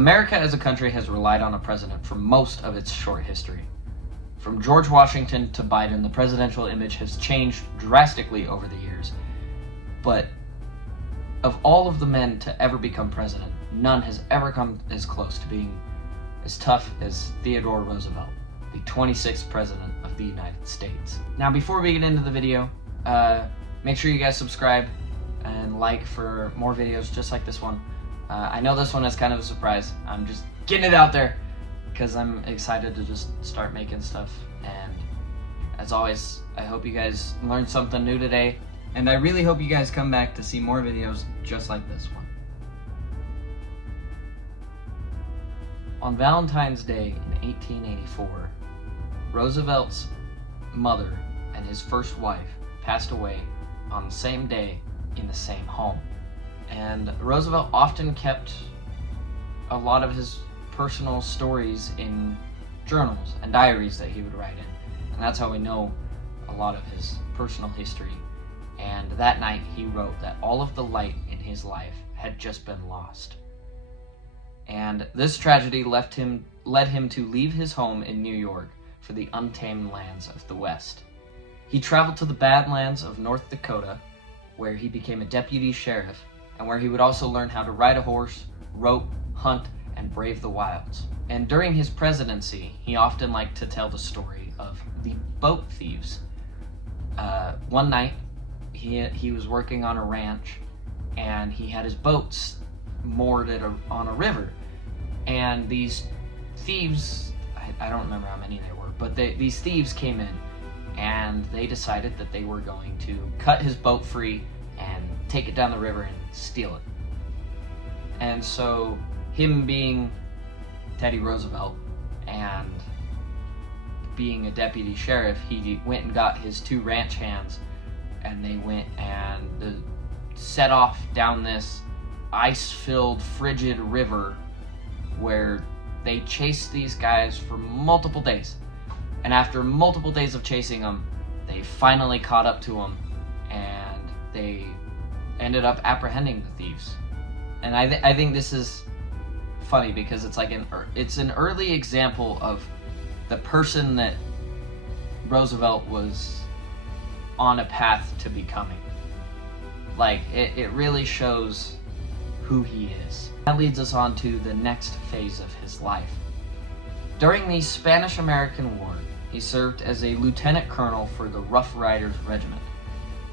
America as a country has relied on a president for most of its short history. From George Washington to Biden, the presidential image has changed drastically over the years. But of all of the men to ever become president, none has ever come as close to being as tough as Theodore Roosevelt, the 26th president of the United States. Now, before we get into the video, make sure you guys subscribe and like for more videos just like this one. I know this one is kind of a surprise. I'm just getting it out there because I'm excited to just start making stuff. And as always, I hope you guys learned something new today. And I really hope you guys come back to see more videos just like this one. On Valentine's Day in 1884, Roosevelt's mother and his first wife passed away on the same day in the same home. And Roosevelt often kept a lot of his personal stories in journals and diaries that he would write in. And that's how we know a lot of his personal history. And that night he wrote that all of the light in his life had just been lost. And this tragedy led him to leave his home in New York for the untamed lands of the West. He traveled to the Badlands of North Dakota, where he became a deputy sheriff, and where he would also learn how to ride a horse, rope, hunt, and brave the wilds. And during his presidency, he often liked to tell the story of the boat thieves. One night, he was working on a ranch, and he had his boats moored on a river. And these thieves, I don't remember how many they were, but these thieves came in, and they decided that they were going to cut his boat free and take it down the river and steal it. And so, him being Teddy Roosevelt and being a deputy sheriff, he went and got his two ranch hands, and they went and set off down this ice-filled, frigid river where they chased these guys for multiple days. And after multiple days of chasing them, they finally caught up to them, and they ended up apprehending the thieves. And I think this is funny because it's like it's an early example of the person that Roosevelt was on a path to becoming. Like, it really shows who he is. That leads us on to the next phase of his life. During the Spanish-American War, he served as a lieutenant colonel for the Rough Riders Regiment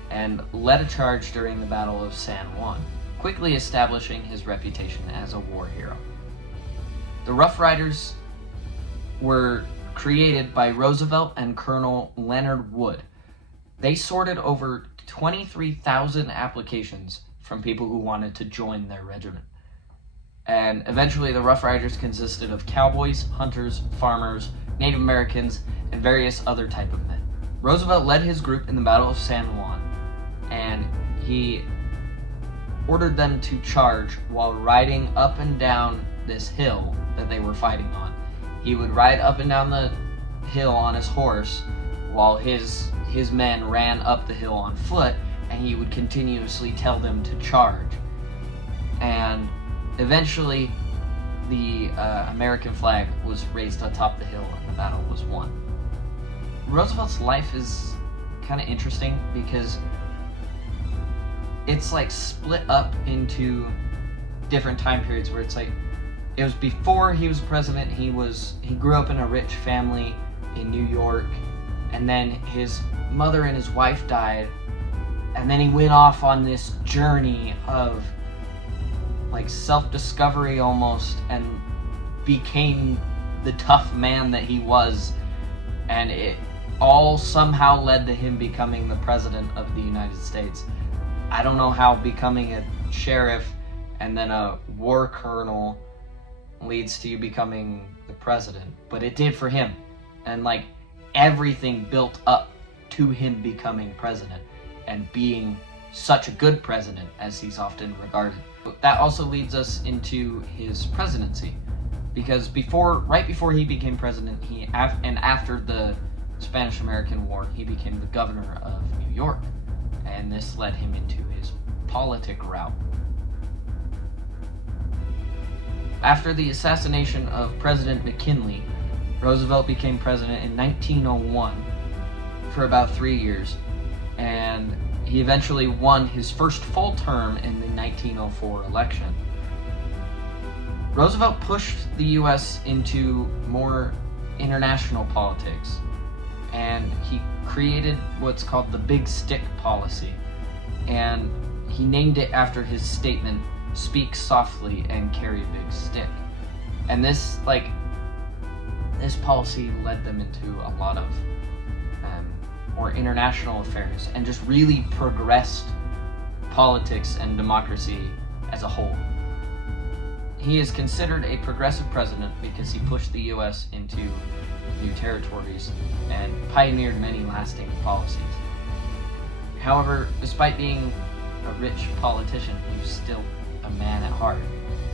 and led a charge during the Battle of San Juan, quickly establishing his reputation as a war hero. The Rough Riders were created by Roosevelt and Colonel Leonard Wood. They sorted over 23,000 applications from people who wanted to join their regiment. And eventually the Rough Riders consisted of cowboys, hunters, farmers, Native Americans, and various other type of men. Roosevelt led his group in the Battle of San Juan, and he ordered them to charge while riding up and down this hill that they were fighting on. He would ride up and down the hill on his horse while his men ran up the hill on foot, and he would continuously tell them to charge. And eventually the American flag was raised atop the hill and the battle was won. Roosevelt's life is kind of interesting because it's like split up into different time periods where it's like, it was before he was president. He grew up in a rich family in New York, and then his mother and his wife died, and then he went off on this journey of like self-discovery almost, and became the tough man that he was, and it all somehow led to him becoming the president of the United States. I don't know how becoming a sheriff and then a war colonel leads to you becoming the president, but it did for him. And like everything built up to him becoming president and being such a good president as he's often regarded. That also leads us into his presidency, because right before he became president, and after the Spanish-American War, he became the governor of New York, and this led him into his politic route. After the assassination of President McKinley, Roosevelt became president in 1901 for about 3 years, and he eventually won his first full term in the 1904 election. Roosevelt pushed the U.S. into more international politics, and he created what's called the Big Stick policy, and he named it after his statement, "Speak softly and carry a big stick." And this policy led them into a lot of more international affairs and just really progressed politics and democracy as a whole. He is considered a progressive president because he pushed the U.S. into new territories and pioneered many lasting policies. However, despite being a rich politician, he was still a man at heart.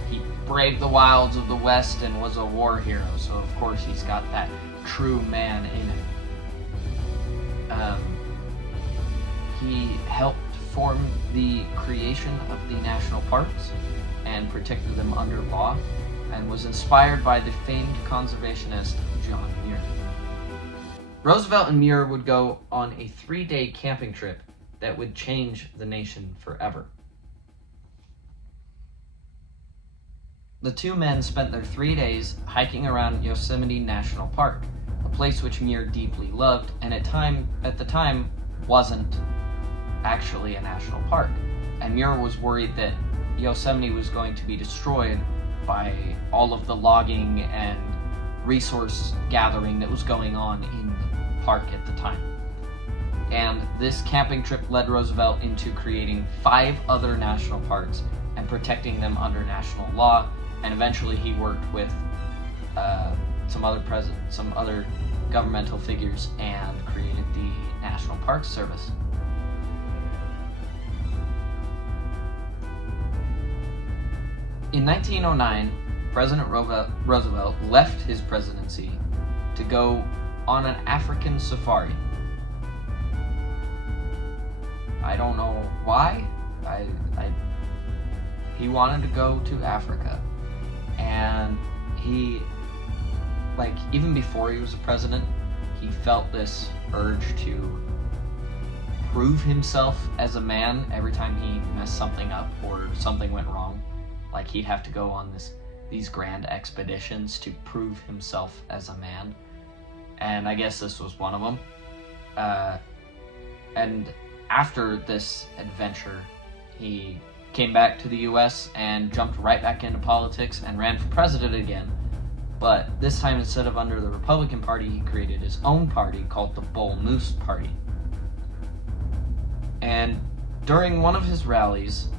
He braved the wilds of the West and was a war hero, so of course he's got that true man in him. He helped form the creation of the national parks and protected them under law, and was inspired by the famed conservationist John Muir. Roosevelt and Muir would go on a 3-day camping trip that would change the nation forever. The two men spent their 3 days hiking around Yosemite National Park, a place which Muir deeply loved, and at the time wasn't actually a national park. And Muir was worried that Yosemite was going to be destroyed by all of the logging and resource gathering that was going on in the park at the time. And this camping trip led Roosevelt into creating 5 other national parks and protecting them under national law, and eventually he worked with some other governmental figures and created the National Park Service. In 1909, President Roosevelt left his presidency to go on an African safari. I don't know why. He wanted to go to Africa, and he, even before he was a president, he felt this urge to prove himself as a man every time he messed something up or something went wrong. He'd have to go on these grand expeditions to prove himself as a man, and I guess this was one of them. And after this adventure, he came back to the U.S. and jumped right back into politics and ran for president again. But this time, instead of under the Republican Party, he created his own party called the Bull Moose Party. And during one of his rallies,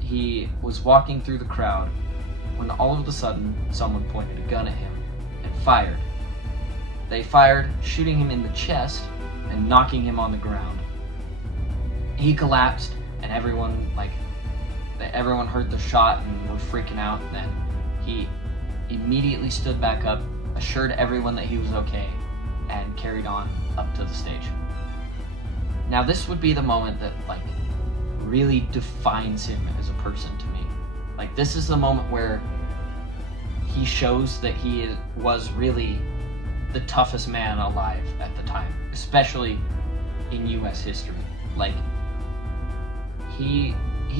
he was walking through the crowd when all of a sudden someone pointed a gun at him and fired. They fired, shooting him in the chest and knocking him on the ground. He collapsed, and everyone heard the shot and were freaking out. And then he immediately stood back up, assured everyone that he was okay, and carried on up to the stage. Now this would be the moment that really defines him as a person to me. This is the moment where he shows that he was really the toughest man alive at the time, especially in U.S. history. He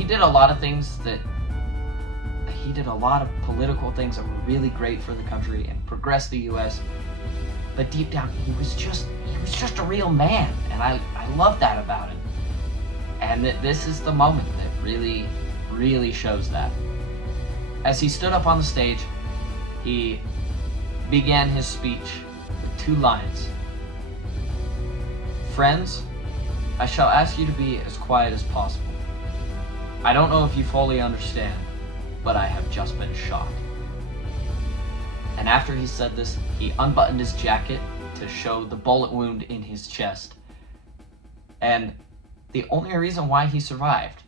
did a lot of things he did a lot of political things that were really great for the country and progressed the U.S. But deep down, he was just a real man, and I love that about him. And that this is the moment that really, really shows that. As he stood up on the stage, he began his speech with 2 lines. "Friends, I shall ask you to be as quiet as possible. I don't know if you fully understand, but I have just been shot." And after he said this, he unbuttoned his jacket to show the bullet wound in his chest. And the only reason why he survived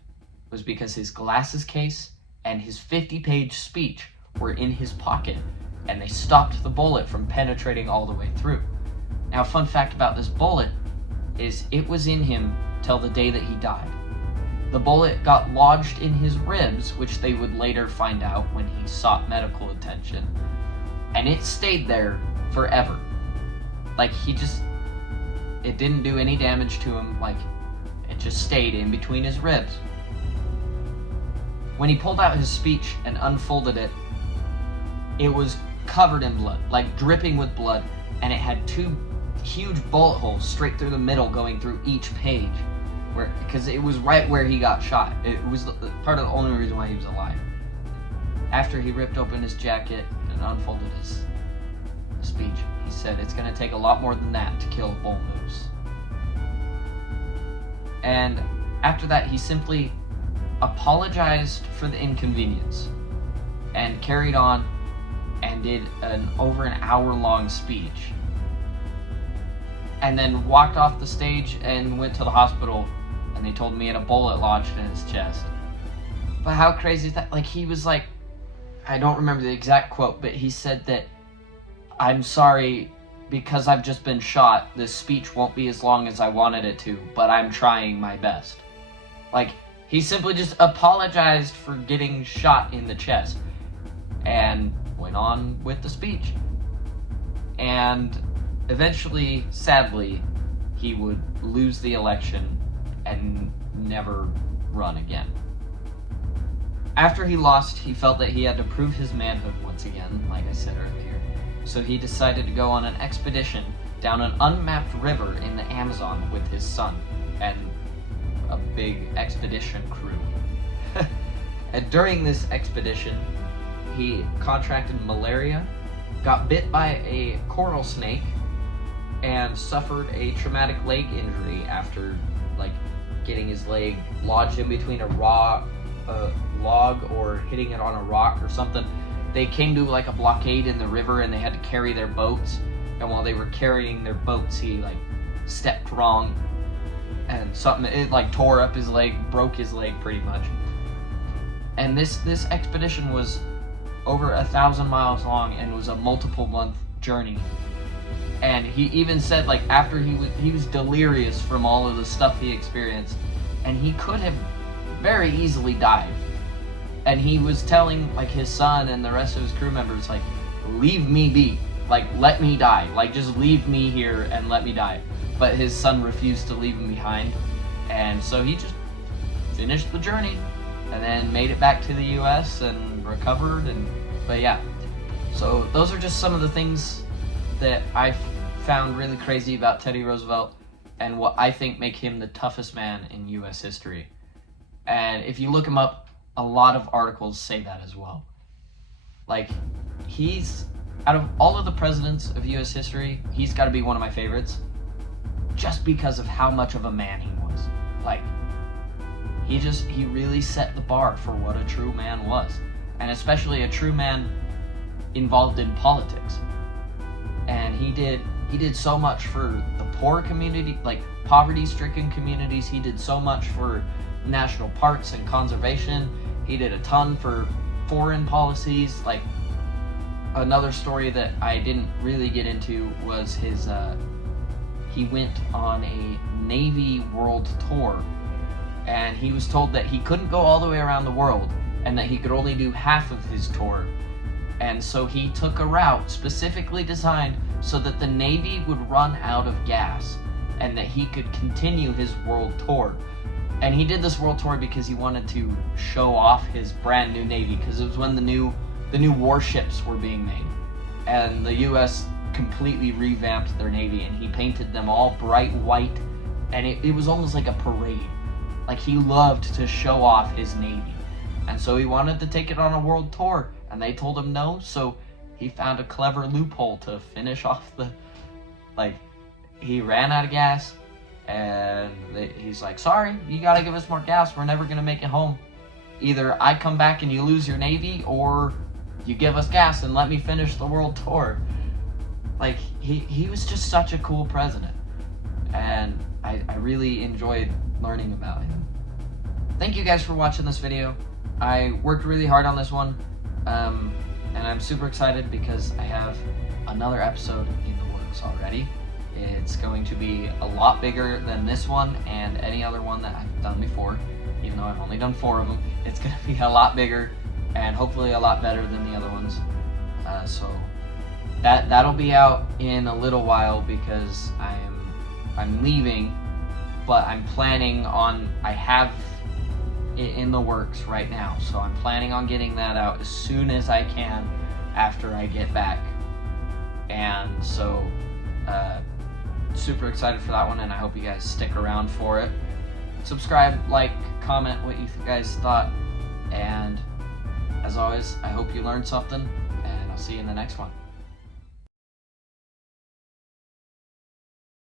was because his glasses case and his 50-page speech were in his pocket, and they stopped the bullet from penetrating all the way through. Now, fun fact about this bullet is it was in him till the day that he died. The bullet got lodged in his ribs, which they would later find out when he sought medical attention. And it stayed there forever. Like, it didn't do any damage to him. Like, it just stayed in between his ribs. When he pulled out his speech and unfolded it, it was covered in blood, like dripping with blood, and it had 2 huge bullet holes straight through the middle going through each page, because it was right where he got shot. It was part of the only reason why he was alive. After he ripped open his jacket and unfolded his speech, he said, "It's going to take a lot more than that to kill a bull moose." And after that, he simply apologized for the inconvenience and carried on and did over an hour-long speech, and then walked off the stage and went to the hospital, and they told me he had a bullet lodged in his chest. But how crazy is that? Like, he was like, I don't remember the exact quote, but he said that, "I'm sorry, because I've just been shot, this speech won't be as long as I wanted it to, but I'm trying my best." Like, he simply just apologized for getting shot in the chest and went on with the speech. And eventually, sadly, he would lose the election and never run again. After he lost, he felt that he had to prove his manhood once again, like I said earlier. So he decided to go on an expedition down an unmapped river in the Amazon with his son and a big expedition crew. And during this expedition, he contracted malaria, got bit by a coral snake, and suffered a traumatic leg injury after, like, getting his leg lodged in between a log or hitting it on a rock or something. They came to, like, a blockade in the river, and they had to carry their boats. And while they were carrying their boats, he, like, stepped wrong, and it, like, tore up his leg, broke his leg pretty much. And this expedition was over 1,000 miles long and was a multiple month journey. And he even said, like, after he was delirious from all of the stuff he experienced, and he could have very easily died. And he was telling, like, his son and the rest of his crew members, like, "Leave me be, like, let me die, like, just leave me here and let me die." But his son refused to leave him behind, and so he just finished the journey and then made it back to the US and recovered. But yeah, so those are just some of the things that I found really crazy about Teddy Roosevelt and what I think make him the toughest man in US history. And if you look him up, a lot of articles say that as well. Like, he's, out of all of the presidents of US history, he's got to be one of my favorites, just because of how much of a man he was. Like, he really set the bar for what a true man was, and especially a true man involved in politics. And he did so much for the poor community, like poverty-stricken communities. He did so much for national parks and conservation. He did a ton for foreign policies. Like, another story that I didn't really get into was his he went on a Navy world tour, and he was told that he couldn't go all the way around the world and that he could only do half of his tour. And so he took a route specifically designed so that the Navy would run out of gas and that he could continue his world tour. And he did this world tour because he wanted to show off his brand new Navy, because it was when the new warships were being made. And the US completely revamped their Navy, and he painted them all bright white, and it was almost like a parade. Like, he loved to show off his Navy. And so he wanted to take it on a world tour, and they told him no, so he found a clever loophole to finish off he ran out of gas, and he's like, "Sorry, you gotta give us more gas, we're never gonna make it home. Either I come back and you lose your Navy, or you give us gas and let me finish the world tour." Like, he was just such a cool president, and I really enjoyed learning about him. Thank you guys for watching this video. I worked really hard on this one, and I'm super excited because I have another episode in the works already. It's going to be a lot bigger than this one and any other one that I've done before. even though I've only done 4 of them. It's going to be a lot bigger and hopefully a lot better than the other ones. So that'll be out in a little while because I'm leaving, but I'm planning on, I have it in the works right now, so I'm planning on getting that out as soon as I can after I get back. And so super excited for that one, and I hope you guys stick around for it. Subscribe, like, comment what you guys thought, and as always, I hope you learned something, and I'll see you in the next one.